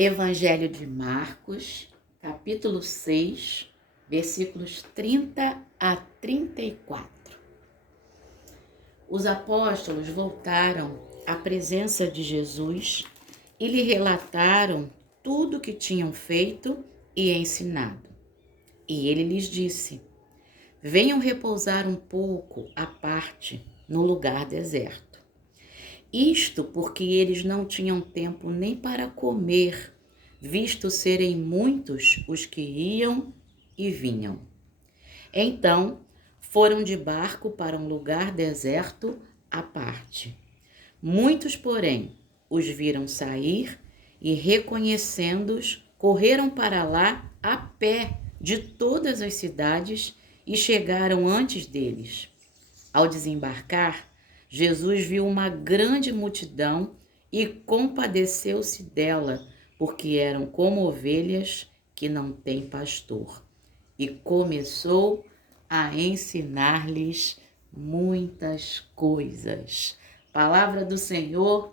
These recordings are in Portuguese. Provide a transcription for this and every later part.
Evangelho de Marcos, capítulo 6, versículos 30 a 34. Os apóstolos voltaram à presença de Jesus e lhe relataram tudo o que tinham feito e ensinado. E ele lhes disse: venham repousar um pouco à parte no lugar deserto. Isto porque eles não tinham tempo nem para comer, visto serem muitos os que iam e vinham. Então foram de barco para um lugar deserto à parte. Muitos, porém, os viram sair e, reconhecendo-os, correram para lá a pé de todas as cidades e chegaram antes deles. Ao desembarcar, Jesus viu uma grande multidão e compadeceu-se dela, porque eram como ovelhas que não têm pastor. E começou a ensinar-lhes muitas coisas. Palavra do Senhor,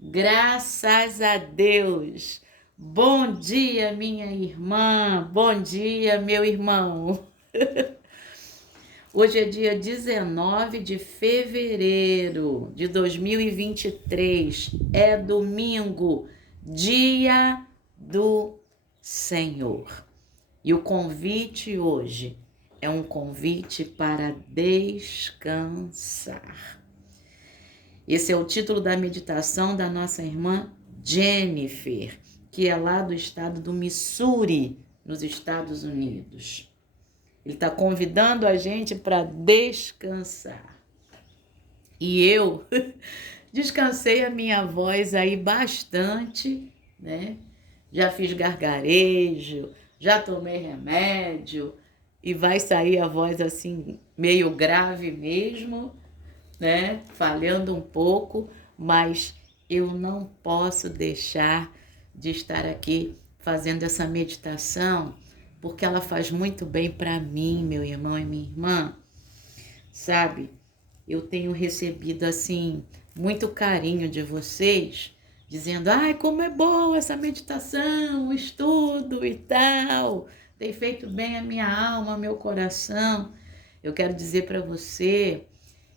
graças a Deus. Bom dia, minha irmã, bom dia, meu irmão. Hoje é dia 19 de fevereiro de 2023, é domingo, dia do Senhor. E o convite hoje é um convite para descansar. Esse é o título da meditação da nossa irmã Jennifer, que é lá do estado do Missouri, nos Estados Unidos. Ele está convidando a gente para descansar. E eu descansei a minha voz aí bastante, né? Já fiz gargarejo, já tomei remédio e vai sair a voz assim meio grave mesmo, né? Falhando um pouco, mas eu não posso deixar de estar aqui fazendo essa meditação, porque ela faz muito bem para mim, meu irmão e minha irmã. Sabe, eu tenho recebido assim muito carinho de vocês, dizendo: ai, como é boa essa meditação, o estudo e tal, tem feito bem a minha alma, ao meu coração. Eu quero dizer para você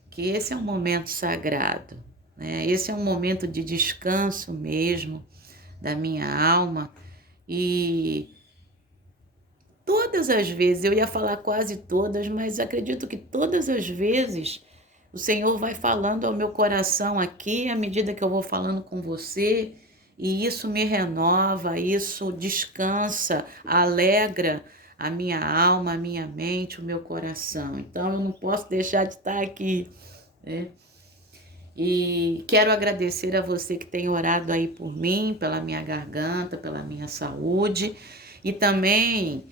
que esse é um momento sagrado, né? Esse é um momento de descanso mesmo da minha alma. E todas as vezes, eu ia falar quase todas, mas acredito que todas as vezes o Senhor vai falando ao meu coração aqui, à medida que eu vou falando com você, e isso me renova, isso descansa, alegra a minha alma, a minha mente, o meu coração. Então eu não posso deixar de estar aqui, né? E quero agradecer a você que tem orado aí por mim, pela minha garganta, pela minha saúde, e também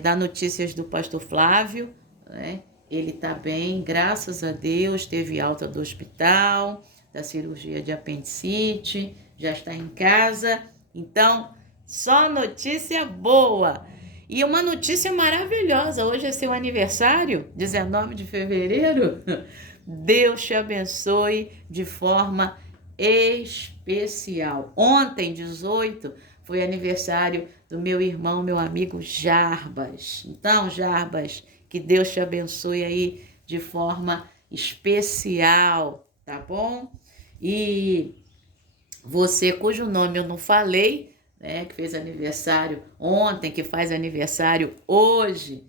dar notícias do pastor Flávio, né? Ele está bem, graças a Deus, teve alta do hospital, da cirurgia de apendicite, já está em casa. Então, só notícia boa. E uma notícia maravilhosa, hoje é seu aniversário, 19 de fevereiro. Deus te abençoe de forma especial. Ontem, 18, foi aniversário do meu irmão, meu amigo Jarbas. Então, Jarbas, que Deus te abençoe aí de forma especial, tá bom? E você cujo nome eu não falei, né, que fez aniversário ontem, que faz aniversário hoje,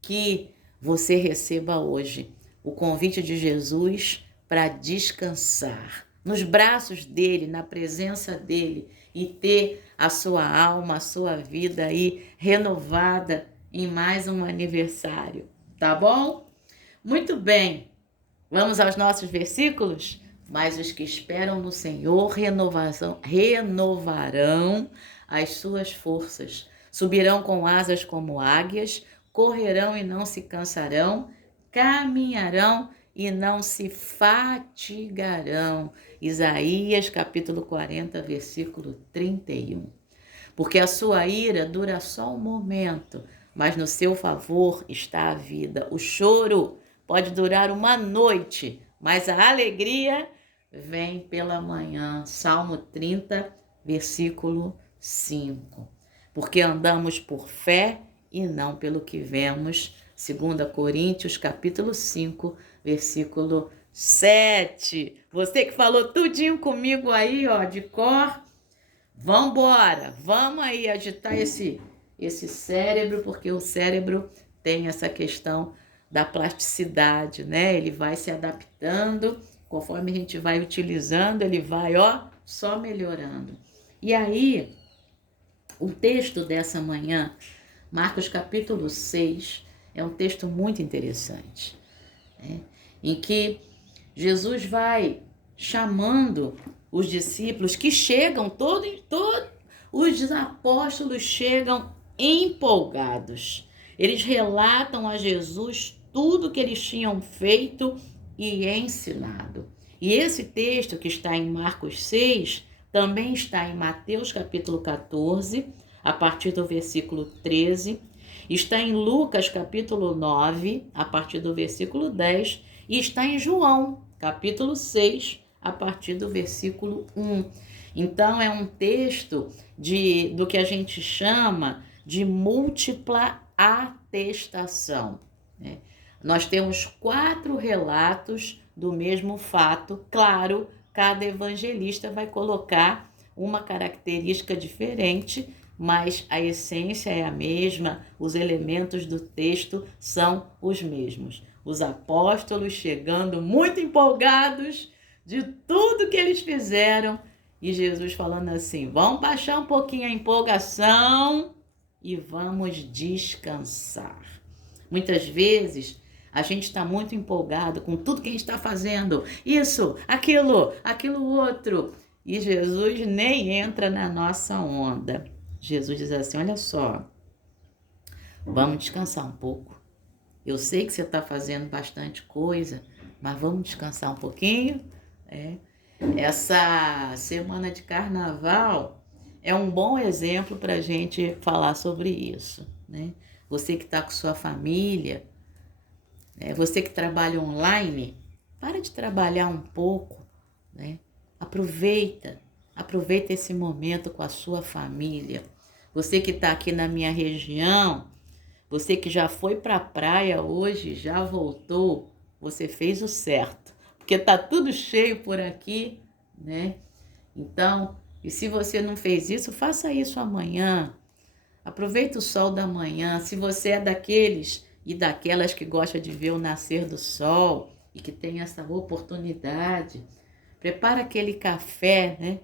que você receba hoje o convite de Jesus para descansar nos braços dele, na presença dele, e ter a sua alma, a sua vida aí renovada em mais um aniversário, tá bom? Muito bem, vamos aos nossos versículos? Mas os que esperam no Senhor renovarão as suas forças, subirão com asas como águias, correrão e não se cansarão, caminharão e não se fatigarão. Isaías capítulo 40, versículo 31. Porque a sua ira dura só um momento, mas no seu favor está a vida. O choro pode durar uma noite, mas a alegria vem pela manhã. Salmo 30, versículo 5. Porque andamos por fé e não pelo que vemos. 2 Coríntios, capítulo 5, versículo 7. Você que falou tudinho comigo aí, ó, de cor, vambora, vamos aí agitar esse cérebro, porque o cérebro tem essa questão da plasticidade, né? Ele vai se adaptando, conforme a gente vai utilizando, ele vai, ó, só melhorando. E aí, o texto dessa manhã, Marcos capítulo 6, é um texto muito interessante, né? Em que Jesus vai chamando os discípulos que chegam, todos os apóstolos chegam empolgados. Eles relatam a Jesus tudo que eles tinham feito e ensinado. E esse texto que está em Marcos 6, também está em Mateus capítulo 14, a partir do versículo 13, está em Lucas capítulo 9, a partir do versículo 10, e está em João capítulo 6, a partir do versículo 1. Então, é um texto do que a gente chama de múltipla atestação, né? Nós temos 4 relatos do mesmo fato. Claro, cada evangelista vai colocar uma característica diferente, mas a essência é a mesma, os elementos do texto são os mesmos. Os apóstolos chegando muito empolgados de tudo que eles fizeram e Jesus falando assim: vamos baixar um pouquinho a empolgação e vamos descansar. Muitas vezes a gente está muito empolgado com tudo que a gente está fazendo, isso, aquilo outro, e Jesus nem entra na nossa onda. Jesus diz assim: olha só, vamos descansar um pouco. Eu sei que você está fazendo bastante coisa, mas vamos descansar um pouquinho. Essa semana de carnaval é um bom exemplo para a gente falar sobre isso, né? Você que está com sua família, você que trabalha online, para de trabalhar um pouco, né? Aproveita esse momento com a sua família. Você que está aqui na minha região, você que já foi para a praia hoje, já voltou, você fez o certo, porque tá tudo cheio por aqui, né? Então, e se você não fez isso, faça isso amanhã. Aproveita o sol da manhã. Se você é daqueles e daquelas que gosta de ver o nascer do sol e que tem essa oportunidade, prepara aquele café, né?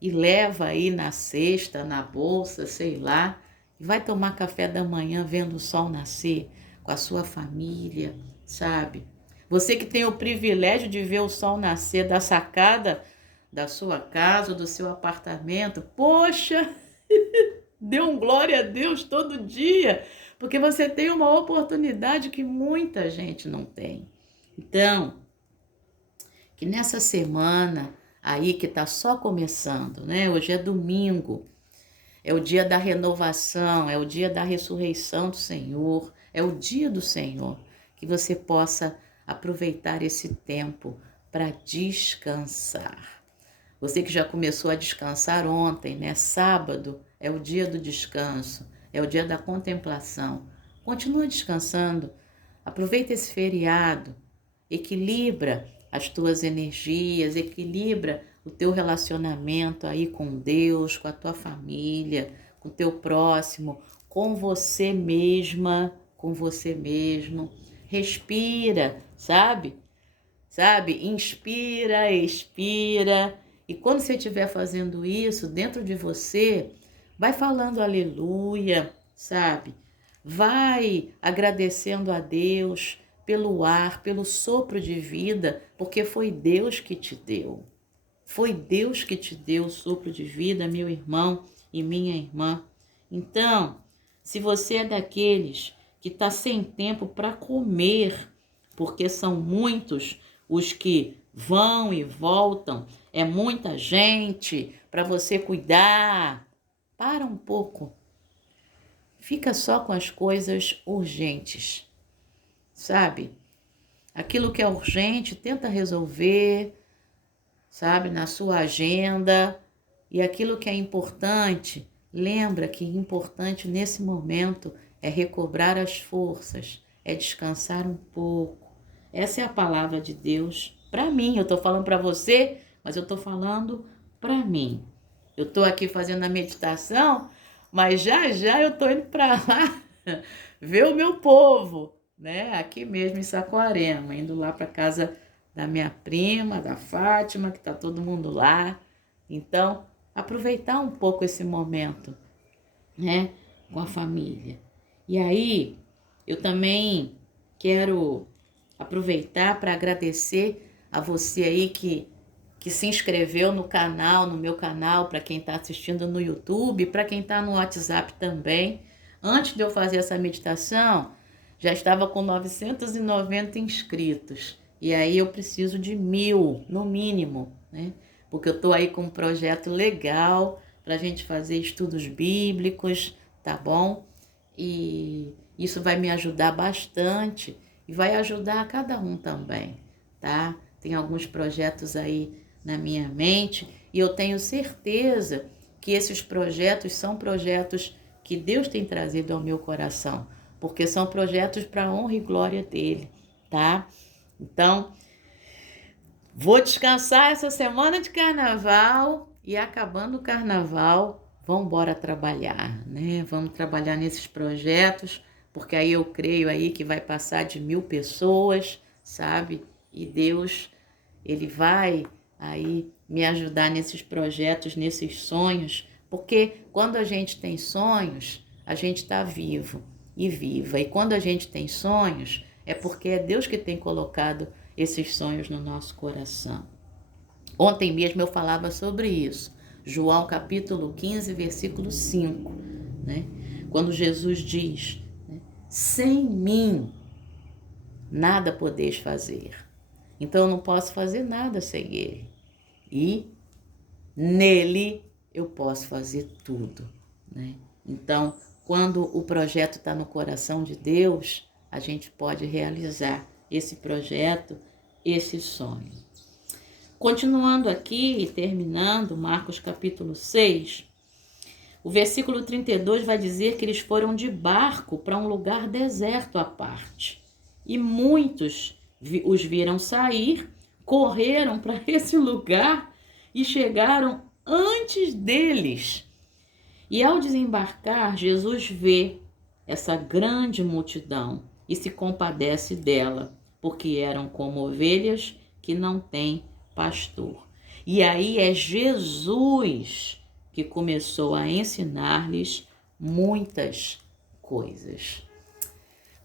E leva aí na cesta, na bolsa, sei lá, e vai tomar café da manhã vendo o sol nascer com a sua família, sabe? Você que tem o privilégio de ver o sol nascer da sacada da sua casa, do seu apartamento, poxa, dê um glória a Deus todo dia, porque você tem uma oportunidade que muita gente não tem. Então, que nessa semana aí que está só começando, né? Hoje é domingo, é o dia da renovação, é o dia da ressurreição do Senhor, é o dia do Senhor, que você possa aproveitar esse tempo para descansar. Você que já começou a descansar ontem, né? Sábado é o dia do descanso, é o dia da contemplação. Continua descansando, aproveita esse feriado, equilibra as tuas energias, equilibra o teu relacionamento aí com Deus, com a tua família, com o teu próximo, com você mesma, com você mesmo. Respira, sabe? Inspira, expira. E quando você estiver fazendo isso, dentro de você, vai falando aleluia, sabe? Vai agradecendo a Deus pelo ar, pelo sopro de vida, porque foi Deus que te deu. Foi Deus que te deu o sopro de vida, meu irmão e minha irmã. Então, se você é daqueles que está sem tempo para comer, porque são muitos os que vão e voltam, é muita gente para você cuidar, para um pouco. Fica só com as coisas urgentes, sabe? Aquilo que é urgente, tenta resolver, sabe, na sua agenda, E aquilo que é importante, lembra que importante nesse momento é recobrar as forças, é descansar um pouco. Essa é a palavra de Deus para mim. Eu estou falando para você, mas eu estou falando para mim. Eu estou aqui fazendo a meditação, mas já já eu estou indo para lá ver o meu povo, né? Aqui mesmo em Saquarema, indo lá para casa da minha prima, da Fátima, que está todo mundo lá. Então, aproveitar um pouco esse momento, né, com a família. E aí, eu também quero aproveitar para agradecer a você aí que se inscreveu no canal, no meu canal, para quem está assistindo no YouTube, para quem está no WhatsApp também. Antes de eu fazer essa meditação, já estava com 990 inscritos. E aí eu preciso de 1000, no mínimo, né? Porque eu estou aí com um projeto legal para a gente fazer estudos bíblicos, tá bom? E isso vai me ajudar bastante e vai ajudar a cada um também, tá? Tem alguns projetos aí na minha mente e eu tenho certeza que esses projetos são projetos que Deus tem trazido ao meu coração, porque são projetos para a honra e glória dele, tá? Então, vou descansar essa semana de carnaval e acabando o carnaval, vamos embora trabalhar, né? Vamos trabalhar nesses projetos, porque aí eu creio aí que vai passar de 1000 pessoas, sabe? E Deus, Ele vai aí me ajudar nesses projetos, nesses sonhos, porque quando a gente tem sonhos, a gente está vivo e viva. E quando a gente tem sonhos, é porque é Deus que tem colocado esses sonhos no nosso coração. Ontem mesmo eu falava sobre isso. João capítulo 15, versículo 5, né? Quando Jesus diz, né, sem mim nada podeis fazer. Então eu não posso fazer nada sem ele. E nele eu posso fazer tudo, né? Então, quando o projeto está no coração de Deus, a gente pode realizar esse projeto, esse sonho. Continuando aqui e terminando, Marcos capítulo 6, o versículo 32 vai dizer que eles foram de barco para um lugar deserto à parte. E muitos os viram sair, correram para esse lugar e chegaram antes deles. E ao desembarcar, Jesus vê essa grande multidão e se compadece dela, porque eram como ovelhas que não têm pastor. E aí é Jesus que começou a ensinar-lhes muitas coisas.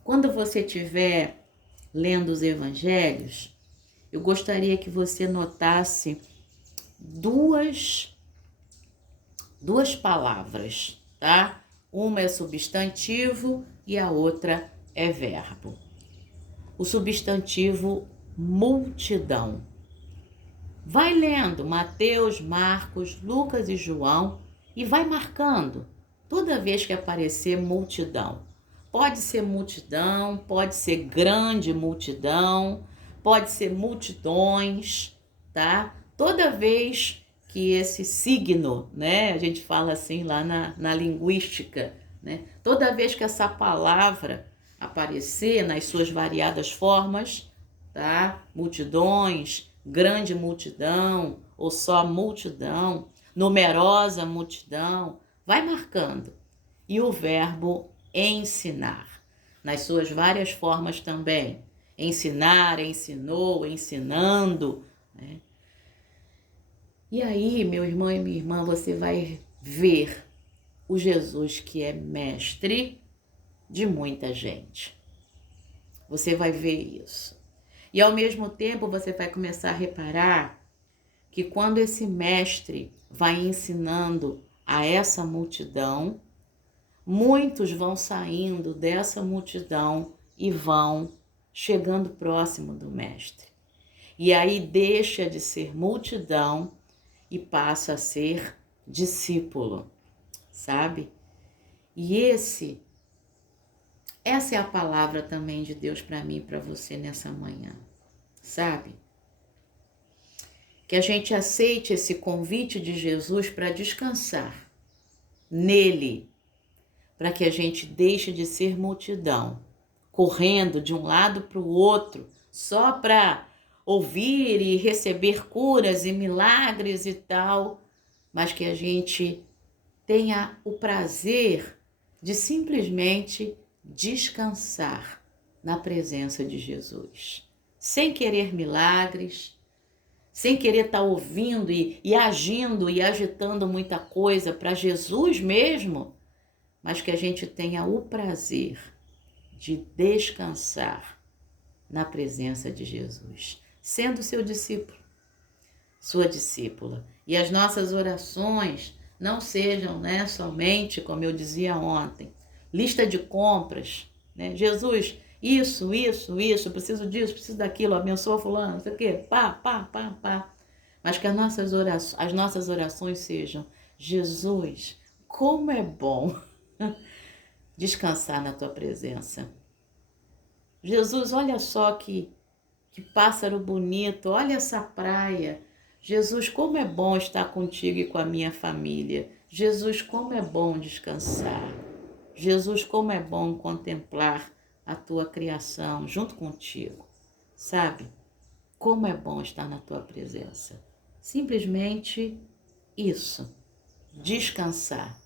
Quando você estiver lendo os evangelhos, eu gostaria que você notasse duas palavras, tá? Uma é substantivo e a outra é verbo. O substantivo multidão. Vai lendo Mateus, Marcos, Lucas e João e vai marcando toda vez que aparecer multidão. Pode ser multidão, pode ser grande multidão, pode ser multidões, tá? Toda vez que esse signo, né, a gente fala assim lá na linguística, né? Toda vez que essa palavra aparecer nas suas variadas formas, tá? Multidões, grande multidão ou só multidão, numerosa multidão, vai marcando. E o verbo ensinar, nas suas várias formas também. Ensinar, ensinou, ensinando, né? E aí, meu irmão e minha irmã, você vai ver o Jesus que é mestre de muita gente. Você vai ver isso. E ao mesmo tempo você vai começar a reparar que quando esse mestre vai ensinando a essa multidão, muitos vão saindo dessa multidão e vão chegando próximo do mestre. E aí deixa de ser multidão e passa a ser discípulo, sabe? E essa é a palavra também de Deus para mim e para você nessa manhã, sabe? que a gente aceite esse convite de Jesus para descansar nele, para que a gente deixe de ser multidão, correndo de um lado para o outro, só para ouvir e receber curas e milagres e tal, mas que a gente tenha o prazer de simplesmente descansar na presença de Jesus, sem querer milagres, sem querer estar ouvindo e agindo e agitando muita coisa para Jesus mesmo, mas que a gente tenha o prazer de descansar na presença de Jesus, sendo seu discípulo, sua discípula. E as nossas orações não sejam, somente, como eu dizia ontem, lista de compras, Jesus, isso, preciso disso, preciso daquilo, abençoa fulano, não sei o quê, pá. Mas que as nossas orações sejam, Jesus, como é bom descansar na tua presença. Jesus, olha só que pássaro bonito, olha essa praia. Jesus, como é bom estar contigo e com a minha família. Jesus, como é bom descansar. Jesus, como é bom contemplar a tua criação junto contigo. Sabe? Como é bom estar na tua presença. Simplesmente isso. Descansar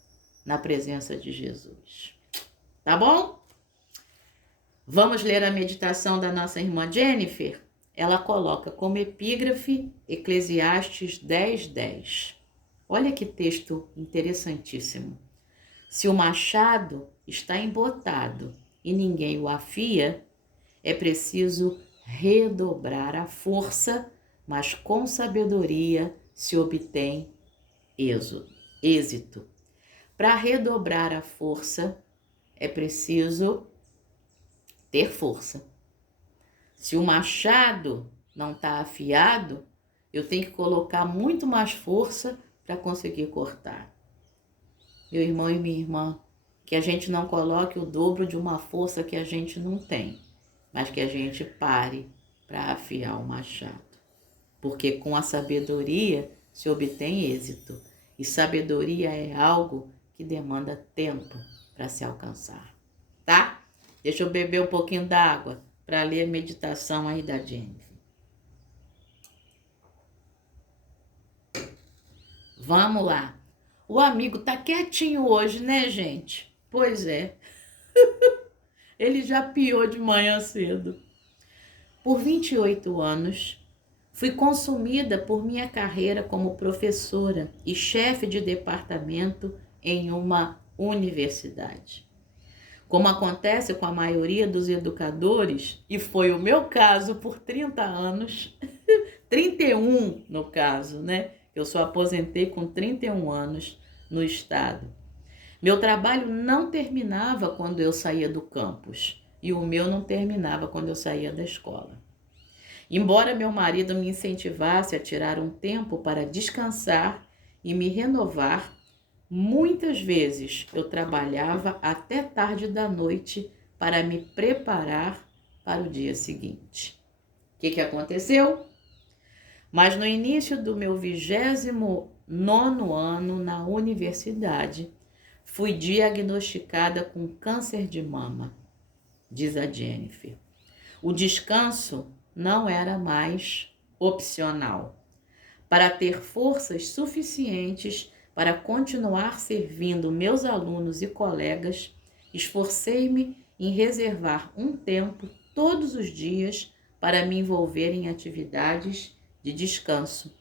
na presença de Jesus. Tá bom? Vamos ler a meditação da nossa irmã Jennifer? Ela coloca como epígrafe Eclesiastes 10:10. Olha que texto interessantíssimo. Se o machado está embotado e ninguém o afia, é preciso redobrar a força, mas com sabedoria se obtém êxito. Para redobrar a força, é preciso ter força. Se o machado não está afiado, eu tenho que colocar muito mais força para conseguir cortar. Meu irmão e minha irmã, que a gente não coloque o dobro de uma força que a gente não tem, mas que a gente pare para afiar o machado. Porque com a sabedoria se obtém êxito. E sabedoria é algo que demanda tempo para se alcançar. Tá? Deixa eu beber um pouquinho d'água para ler a meditação aí da Jennifer. Vamos lá. O amigo tá quietinho hoje, né, gente? Pois é. Ele já piou de manhã cedo. Por 28 anos, fui consumida por minha carreira como professora e chefe de departamento em uma universidade. Como acontece com a maioria dos educadores, e foi o meu caso por 30 anos, 31 no caso, Eu só aposentei com 31 anos no estado. Meu trabalho não terminava quando eu saía do campus, e o meu não terminava quando eu saía da escola. Embora meu marido me incentivasse a tirar um tempo para descansar e me renovar, muitas vezes eu trabalhava até tarde da noite para me preparar para o dia seguinte. O que aconteceu? Mas no início do meu 29º ano na universidade, fui diagnosticada com câncer de mama, diz a Jennifer. O descanso não era mais opcional. Para ter forças suficientes para continuar servindo meus alunos e colegas, esforcei-me em reservar um tempo todos os dias para me envolver em atividades de descanso,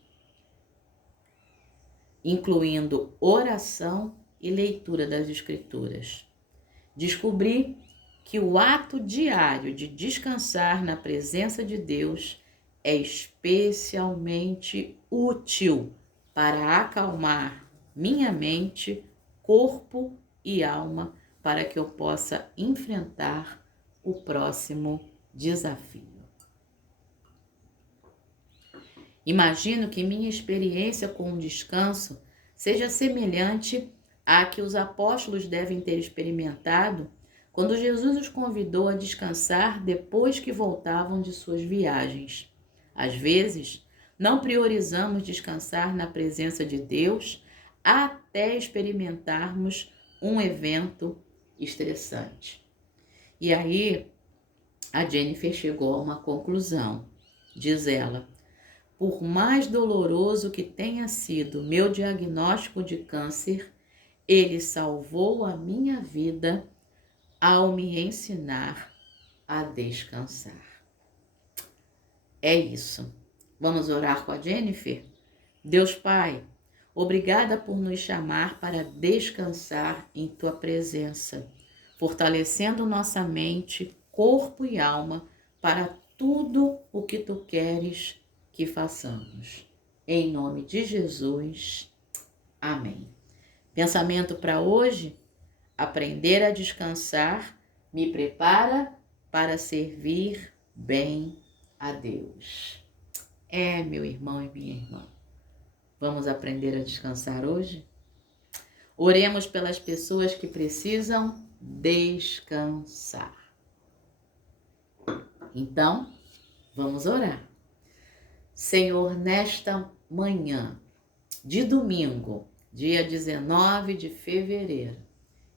incluindo oração e leitura das Escrituras. Descobri que o ato diário de descansar na presença de Deus é especialmente útil para acalmar minha mente, corpo e alma para que eu possa enfrentar o próximo desafio. Imagino que minha experiência com o descanso seja semelhante à que os apóstolos devem ter experimentado quando Jesus os convidou a descansar depois que voltavam de suas viagens. Às vezes, Não priorizamos descansar na presença de Deus até experimentarmos um evento estressante. E aí, a Jennifer chegou a uma conclusão. Diz ela: por mais doloroso que tenha sido meu diagnóstico de câncer, ele salvou a minha vida ao me ensinar a descansar. É isso. Vamos orar com a Jennifer? Deus Pai, obrigada por nos chamar para descansar em Tua presença, fortalecendo nossa mente, corpo e alma para tudo o que Tu queres que façamos. Em nome de Jesus. Amém. Pensamento para hoje? Aprender a descansar me prepara para servir bem a Deus. Meu irmão e minha irmã, vamos aprender a descansar hoje? Oremos pelas pessoas que precisam descansar. Então, vamos orar. Senhor, nesta manhã de domingo, dia 19 de fevereiro,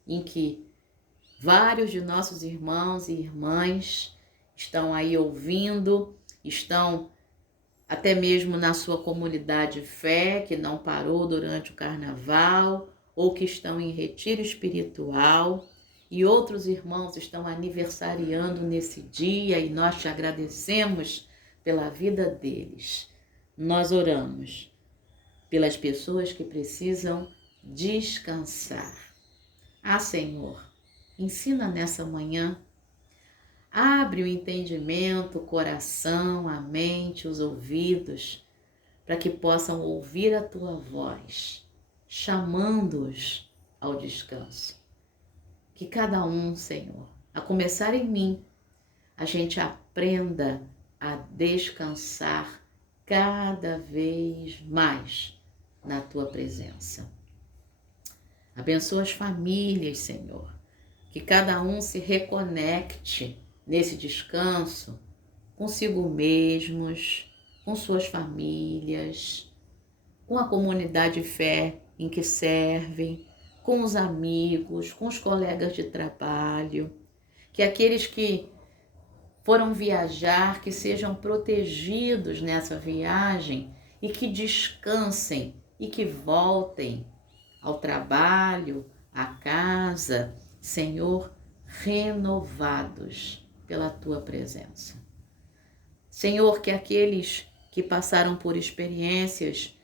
em que vários de nossos irmãos e irmãs estão aí ouvindo, estão até mesmo na sua comunidade fé, que não parou durante o carnaval, ou que estão em retiro espiritual, e outros irmãos estão aniversariando nesse dia, e nós te agradecemos pela vida deles. Nós oramos pelas pessoas que precisam descansar. Senhor, ensina nessa manhã, abre o entendimento, o coração, a mente, os ouvidos, para que possam ouvir a Tua voz, chamando-os ao descanso. Que cada um, Senhor, a começar em mim, a gente aprenda a descansar cada vez mais na Tua presença. Abençoa as famílias, Senhor, que cada um se reconecte nesse descanso consigo mesmos, com suas famílias, com a comunidade de fé em que servem, com os amigos, com os colegas de trabalho, que aqueles que foram viajar, que sejam protegidos nessa viagem e que descansem e que voltem ao trabalho, à casa, Senhor, renovados pela Tua presença. Senhor, que aqueles que passaram por experiências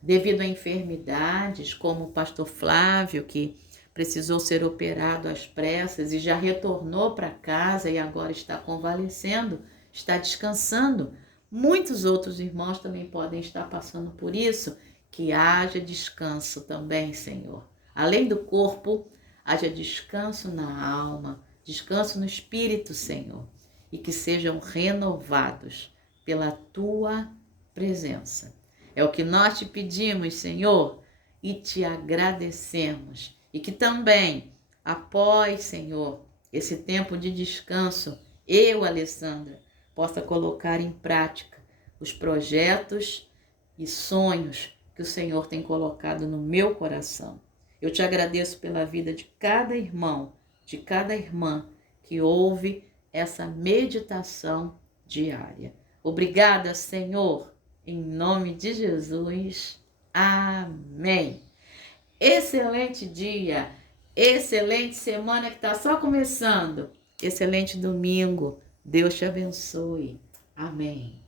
devido a enfermidades, como o pastor Flávio, que precisou ser operado às pressas e já retornou para casa e agora está convalescendo, está descansando. Muitos outros irmãos também podem estar passando por isso, que haja descanso também, Senhor. Além do corpo, haja descanso na alma, descanso no espírito, Senhor, e que sejam renovados pela Tua presença. É o que nós te pedimos, Senhor, e te agradecemos. E que também, após, Senhor, esse tempo de descanso, eu, Alessandra, possa colocar em prática os projetos e sonhos que o Senhor tem colocado no meu coração. Eu te agradeço pela vida de cada irmão, de cada irmã que ouve essa meditação diária. Obrigada, Senhor, em nome de Jesus. Amém. Excelente dia, excelente semana que está só começando. Excelente domingo. Deus te abençoe. Amém.